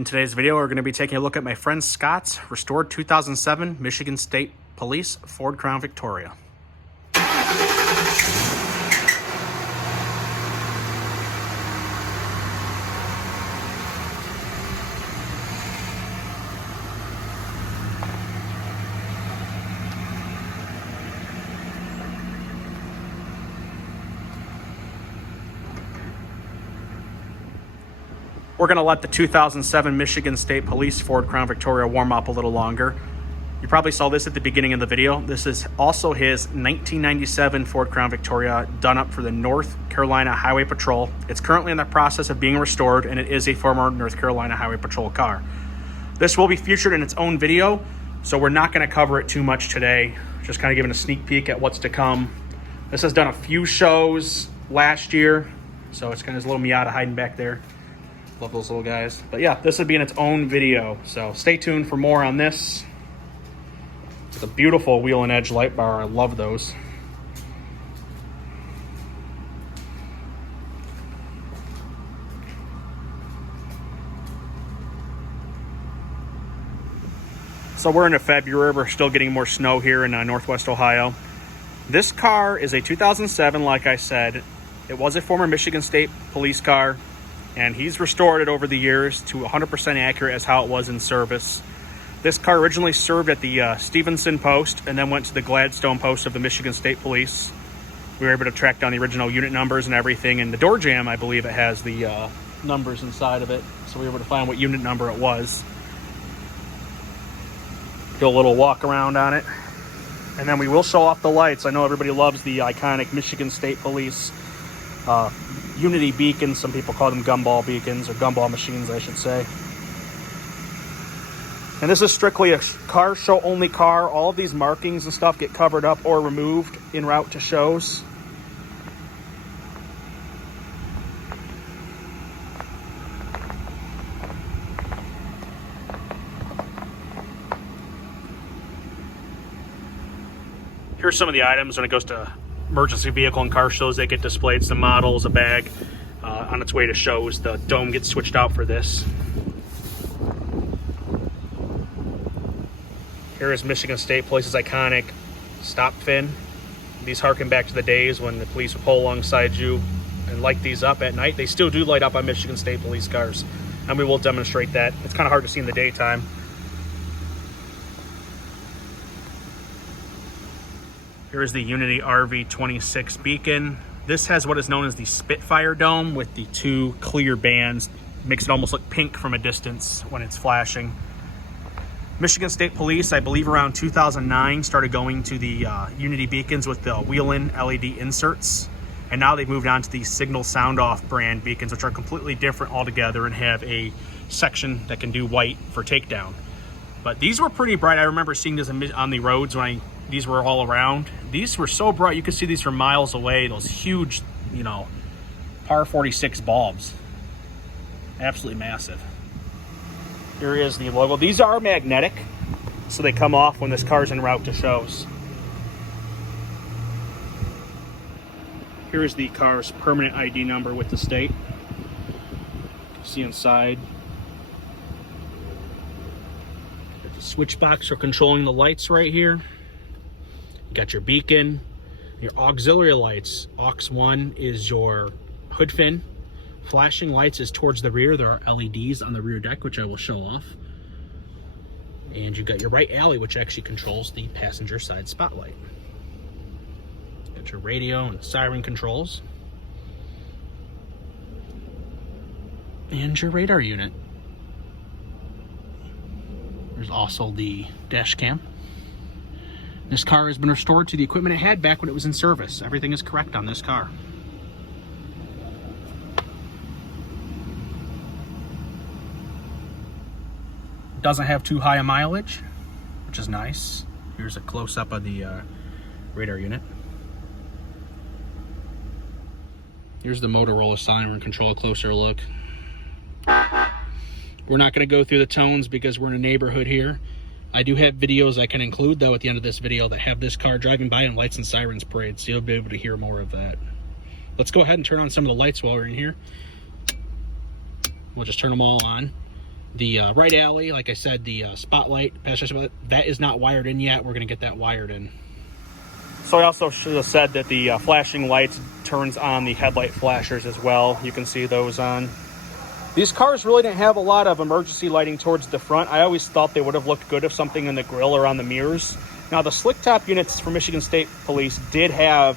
In today's video, we're going to be taking a look at my friend Scott's restored 2007 Michigan State Police Ford Crown Victoria. We're going to let the 2007 Michigan State Police Ford Crown Victoria warm up a little longer. You probably saw this at the beginning of the video. This is also his 1997 Ford Crown Victoria done up for the North Carolina Highway Patrol. It's currently in the process of being restored, and it is a former North Carolina Highway Patrol car. This will be featured in its own video, so we're not going to cover it too much today. Just kind of giving a sneak peek at what's to come. This has done a few shows last year, so it's kind of his little Miata hiding back there. Love those little guys. But yeah, this would be in its own video, so stay tuned for more on this. It's a beautiful wheel and edge light bar. I love those. So we're into February. We're still getting more snow here in Northwest Ohio. This car is a 2007, like I said. It was a former Michigan State police car, and he's restored it over the years to 100% accurate as how it was in service. This car originally served at the Stevenson post and then went to the Gladstone post of the Michigan State Police. We were able to track down the original unit numbers and everything, and the door jamb, I believe it has the numbers inside of it, so we were able to find what unit number it was. Do a little walk around on it, and then we will show off the lights. I know everybody loves the iconic Michigan State Police Unity beacons. Some people call them gumball beacons, or gumball machines, I should say. And this is strictly a car show only car. All of these markings and stuff get covered up or removed en route to shows. Here's some of the items when it goes to emergency vehicle and car shows. They get displayed, some models, a bag. On its way to shows, the dome gets switched out for this. Here is Michigan State Police's iconic stop fin. These harken back to the days when the police would pull alongside you and light these up at night. They still do light up on Michigan State Police cars, and we will demonstrate that. It's kind of hard to see in the daytime. Here is the Unity RV26 beacon. This has what is known as the Spitfire dome with the two clear bands. Makes it almost look pink from a distance when it's flashing. Michigan State Police, I believe around 2009, started going to the Unity beacons with the wheel-in LED inserts. And now they've moved on to the Signal Sound-Off brand beacons, which are completely different altogether and have a section that can do white for takedown. But these were pretty bright. I remember seeing this on the roads when these were all around. These were so bright, you could see these from miles away. Those huge, par 46 bulbs. Absolutely massive. Here is the logo. These are magnetic, so they come off when this car's en route to shows. Here is the car's permanent ID number with the state. You can see inside. Got the switch box for controlling the lights right here. You got your beacon, your auxiliary lights. Aux 1 is your hood fin. Flashing lights is towards the rear. There are LEDs on the rear deck, which I will show off. And you got your right alley, which actually controls the passenger side spotlight. Got your radio and siren controls. And your radar unit. There's also the dash cam. This car has been restored to the equipment it had back when it was in service. Everything is correct on this car. Doesn't have too high a mileage, which is nice. Here's a close-up of the radar unit. Here's the Motorola siren control, closer look. We're not going to go through the tones because we're in a neighborhood here. I do have videos I can include, though, at the end of this video that have this car driving by and lights and sirens parade, so you'll be able to hear more of that. Let's go ahead and turn on some of the lights while we're in here. We'll just turn them all on. The right alley, like I said, the spotlight, that is not wired in yet. We're going to get that wired in. So I also should have said that the flashing lights turns on the headlight flashers as well. You can see those on. These cars really didn't have a lot of emergency lighting towards the front. I always thought they would have looked good if something in the grille or on the mirrors. Now the slick top units for Michigan State Police did have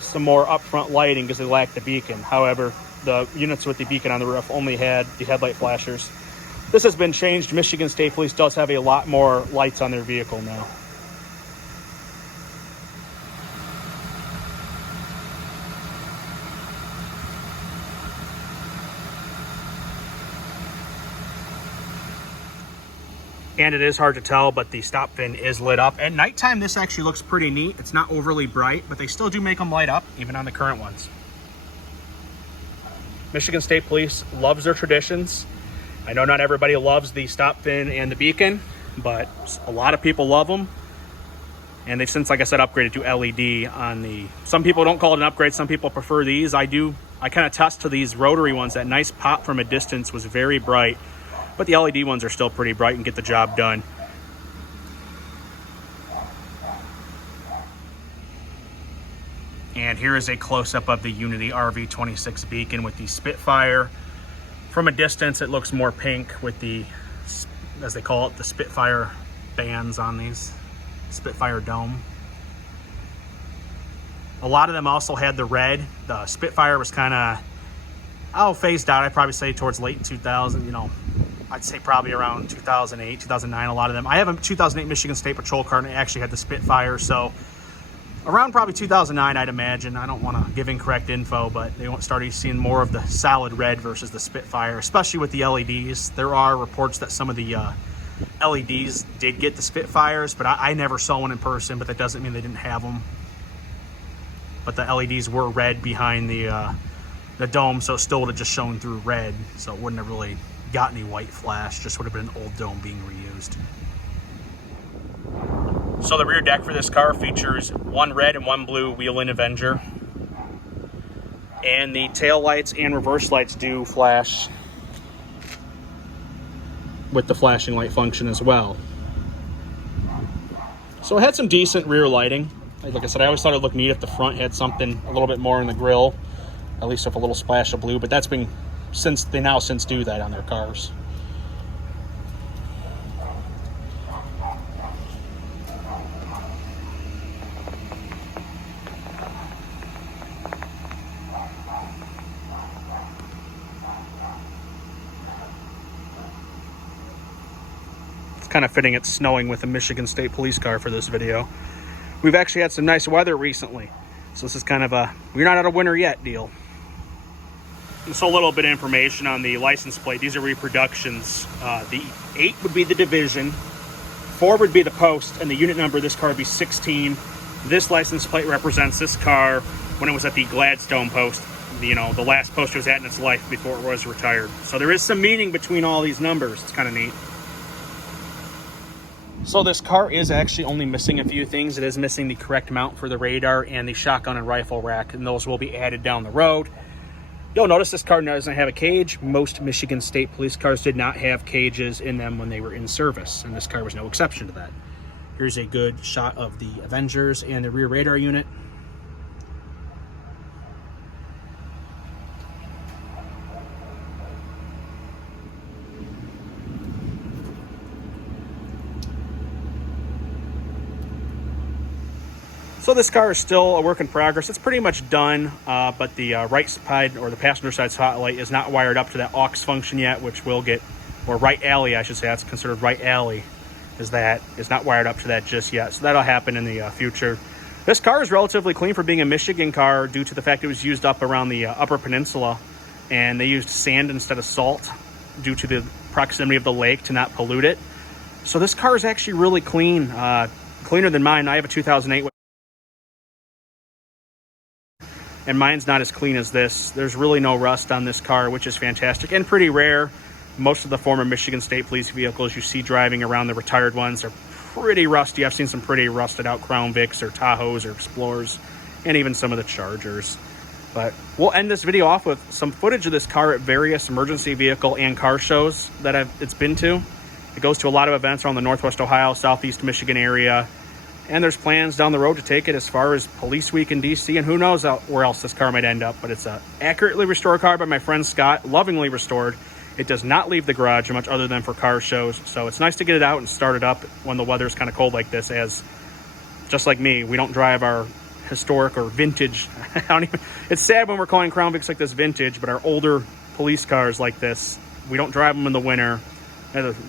some more upfront lighting because they lacked the beacon. However, the units with the beacon on the roof only had the headlight flashers. This has been changed. Michigan State Police does have a lot more lights on their vehicle now. And it is hard to tell, but the stop fin is lit up. At nighttime, this actually looks pretty neat. It's not overly bright, but they still do make them light up, even on the current ones. Michigan State Police loves their traditions. I know not everybody loves the stop fin and the beacon, but a lot of people love them. And they've since, like I said, upgraded to LED on the... Some people don't call it an upgrade. Some people prefer these. I do. I kind of test to these rotary ones. That nice pop from a distance was very bright. But the LED ones are still pretty bright and get the job done. And here is a close-up of the Unity RV26 beacon with the Spitfire. From a distance, it looks more pink with the, as they call it, the Spitfire bands on these. Spitfire dome. A lot of them also had the red. The Spitfire was kind of, phased out. I'd probably say towards late 2000, I'd say probably around 2008, 2009, a lot of them. I have a 2008 Michigan State Patrol car, and it actually had the Spitfire, so around probably 2009, I'd imagine. I don't want to give incorrect info, but they started seeing more of the solid red versus the Spitfire, especially with the LEDs. There are reports that some of the LEDs did get the Spitfires, but I never saw one in person, but that doesn't mean they didn't have them. But the LEDs were red behind the dome, so it still would have just shown through red, so it wouldn't have really got any white flash, just would have been an old dome being reused. So the rear deck for this car features one red and one blue wheel-in Avenger. And the tail lights and reverse lights do flash with the flashing light function as well. So it had some decent rear lighting. Like I said, I always thought it looked neat if the front had something a little bit more in the grille, at least with a little splash of blue, but that's been since they now do that on their cars. It's kind of fitting it's snowing with a Michigan State Police car for this video. We've actually had some nice weather recently, so this is kind of a we're not out of winter yet deal. So a little bit of information on the license plate. These are reproductions. The 8 would be the division, 4 would be the post, and the unit number of this car would be 16. This license plate represents this car when it was at the Gladstone post, the last post it was at in its life before it was retired. So there is some meaning between all these numbers. It's kind of neat. So this car is actually only missing a few things. It is missing the correct mount for the radar and the shotgun and rifle rack, and those will be added down the road. You'll notice this car doesn't have a cage. Most Michigan State Police cars did not have cages in them when they were in service, and this car was no exception to that. Here's a good shot of the Avengers and the rear radar unit. So this car is still a work in progress. It's pretty much done, but the right side, or the passenger side spotlight, is not wired up to that aux function yet, which will get, or right alley, I should say, that's considered right alley, is not wired up to that just yet. So that'll happen in the future. This car is relatively clean for being a Michigan car due to the fact it was used up around the Upper Peninsula, and they used sand instead of salt due to the proximity of the lake to not pollute it. So this car is actually really clean, cleaner than mine. I have a 2008. And mine's not as clean as this. There's really no rust on this car, which is fantastic and pretty rare. Most of the former Michigan State Police vehicles you see driving around, the retired ones, are pretty rusty. I've seen some pretty rusted out Crown Vics or Tahoes or Explorers, and even some of the Chargers. But we'll end this video off with some footage of this car at various emergency vehicle and car shows that it's been to. It goes to a lot of events around the Northwest Ohio, Southeast Michigan area. And there's plans down the road to take it as far as Police Week in DC, and who knows where else this car might end up. But it's a accurately restored car by my friend Scott, lovingly restored. It does not leave the garage much other than for car shows. So it's nice to get it out and start it up when the weather's kind of cold like this, as just like me, we don't drive our historic or vintage. It's sad when we're calling Crown Vics like this vintage, but our older police cars like this, we don't drive them in the winter.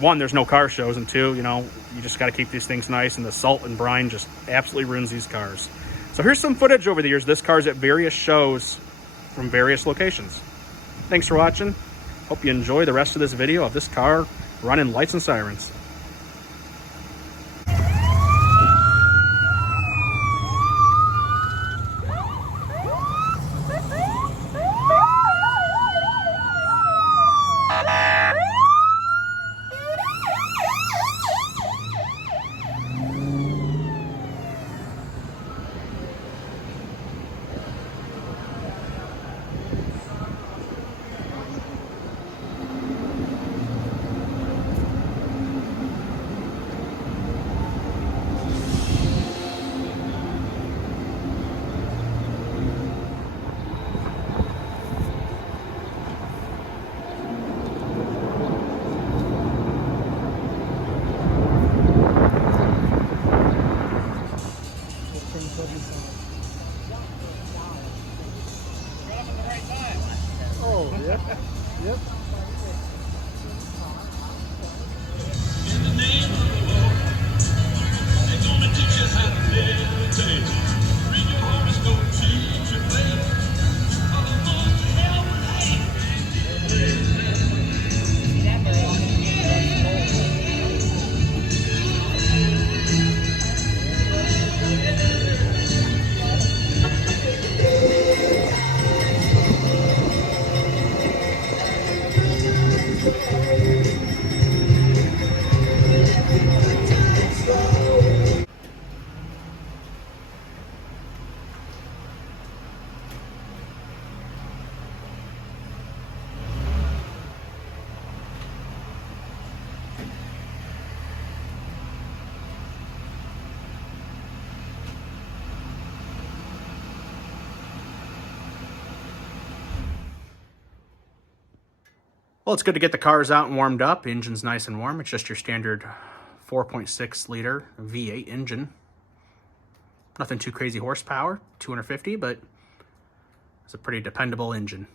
One, there's no car shows, and two, you know, you just got to keep these things nice, and the salt and brine just absolutely ruins these cars. So here's some footage over the years. This car's at various shows from various locations. Thanks for watching. Hope you enjoy the rest of this video of this car running lights and sirens. Oh, yep, yep. In the name of the Lord, they're gonna teach you how to meditate. Read your horoscope, change your fate. Of the Lord to hell with hate. Well, it's good to get the cars out and warmed up. Engine's nice and warm. It's just your standard 4.6 liter V8 engine. Nothing too crazy horsepower, 250, but it's a pretty dependable engine.